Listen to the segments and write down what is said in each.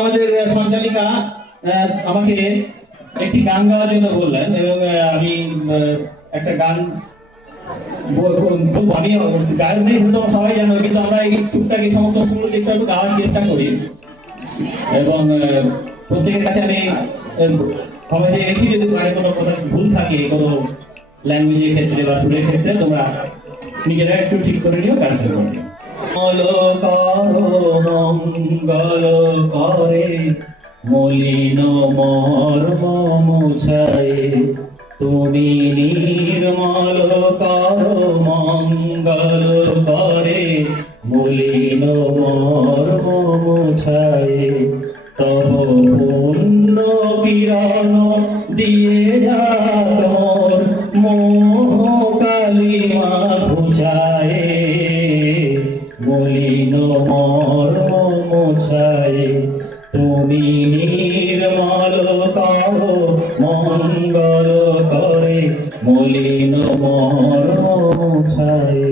আমাদের সঞ্চালিকা আমাকে একটি গান গাওয়ার জন্য বললেন এবং আমি একটা গান আমি গায়ক নেই তোমরা সবাই জানো, কিন্তু আমরা এই টুকটাক এই সমস্ত সুর দিকটা একটু গাওয়ার চেষ্টা করি এবং প্রত্যেকের কাছে আমি ক্ষমা চেয়েছি যদি গানে কোনো কথা ভুল থাকে কোনো ল্যাঙ্গুয়েজের ক্ষেত্রে বা সুরের ক্ষেত্রে তোমরা নিজেরা একটু ঠিক করে নিও, গান শুরু করো। মঙ্গল করে মলিন মর্ম মুছায়ে, তুমি নির্মল করো মঙ্গল করে মলিন মর্ম মুছায়ে, তব পুণ্য কিরণ দিয়ে যাক মোর মোহ কালিমা ঘুচায়ে, মলিন মর্ম মুছায়ে, তুমি নির্মল করো মঙ্গল করে মলিন মর্ম মুছায়ে।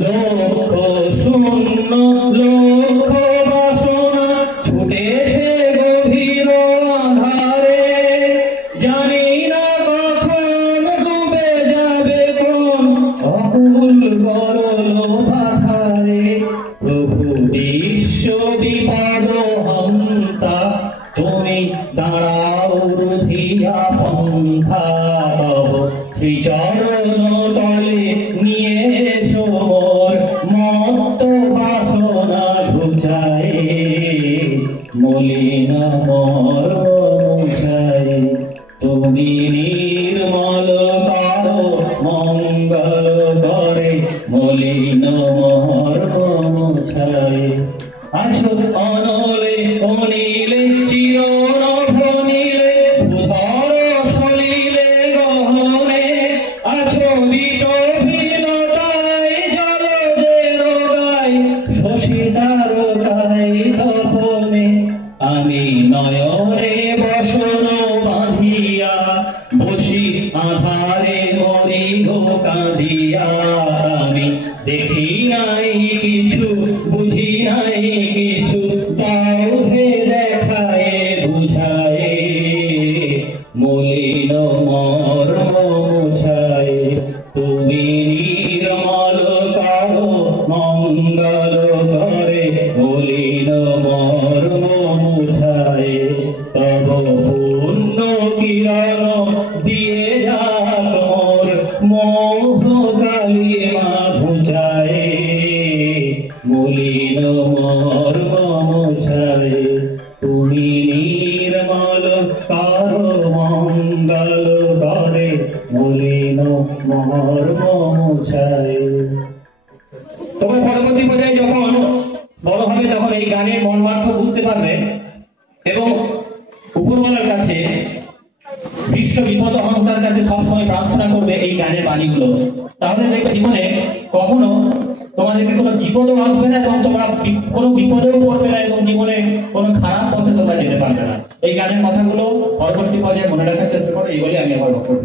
লক্ষ শূন্য লক্ষ বাসনা ছুটেছে গভীর আধারে, জানি না কখন ডুবে যাবে কোন অকুল গরল পাথারে। প্রভু বিশ্ব বিপদ হন্তা, তুমি দাঁড়াও রুধিয়া পন্থা, শ্রীচরণ তলে নিয়ে এসো মোর মত্ত বাসনা ঘুচায়ে, মলিন মর্ম মুছায়ে, তুমি নির্মল করো মঙ্গল করে মলিন মর্ম মুছায়ে। আছো অনলে অনিলে চিরনভনীলে উধর সলিলে গহনে, আছো বিটভিলতায় জলদের গায় শশীতার গায় তপনে। আমি নয়নে বসন বাঁধিয়া বসি আধারে মরিহ কাঁদিয়া, আমি দেখি নাই কিছু বুঝি নাই কিছু, তাও হে দেখায়ে বুঝায়ে, মলিন মর্ম মুছায়ে, তুমি নির্মল করো মঙ্গল করে মলিন মর্ম মুছায়ে, তব পুণ্য কিরণ দিয়ে যাক মোর মোহ কালিমা ঘুচায়ে, মলিন মর্ম মুছায়ে, তুমি নির্মল করো মঙ্গল করে মলিন মর্ম মুছায়ে। তবে পরবর্তী পর্যায়ে যখন বড় হবে তখন এই গানের মর্মার্থ বুঝতে পারবে এবং উপরওয়ালার কাছে বিশ্ব বিপদ হন্তার কাছে সবসময় প্রার্থনা করবে এই গানের বাণীগুলো, তাহলে দেখবে জীবনে কখনো তোমাদেরকে কোনো বিপদও আসবে না এবং তোমরা কোনো বিপদেও পড়বে না এবং জীবনে কোনো খারাপ পথে তোমরা যেতে পারবে না। এই গানের কথাগুলো পরবর্তী পর্যায়ে মনে রাখার চেষ্টা করো, এই বলে আমি আমার বক্তব্য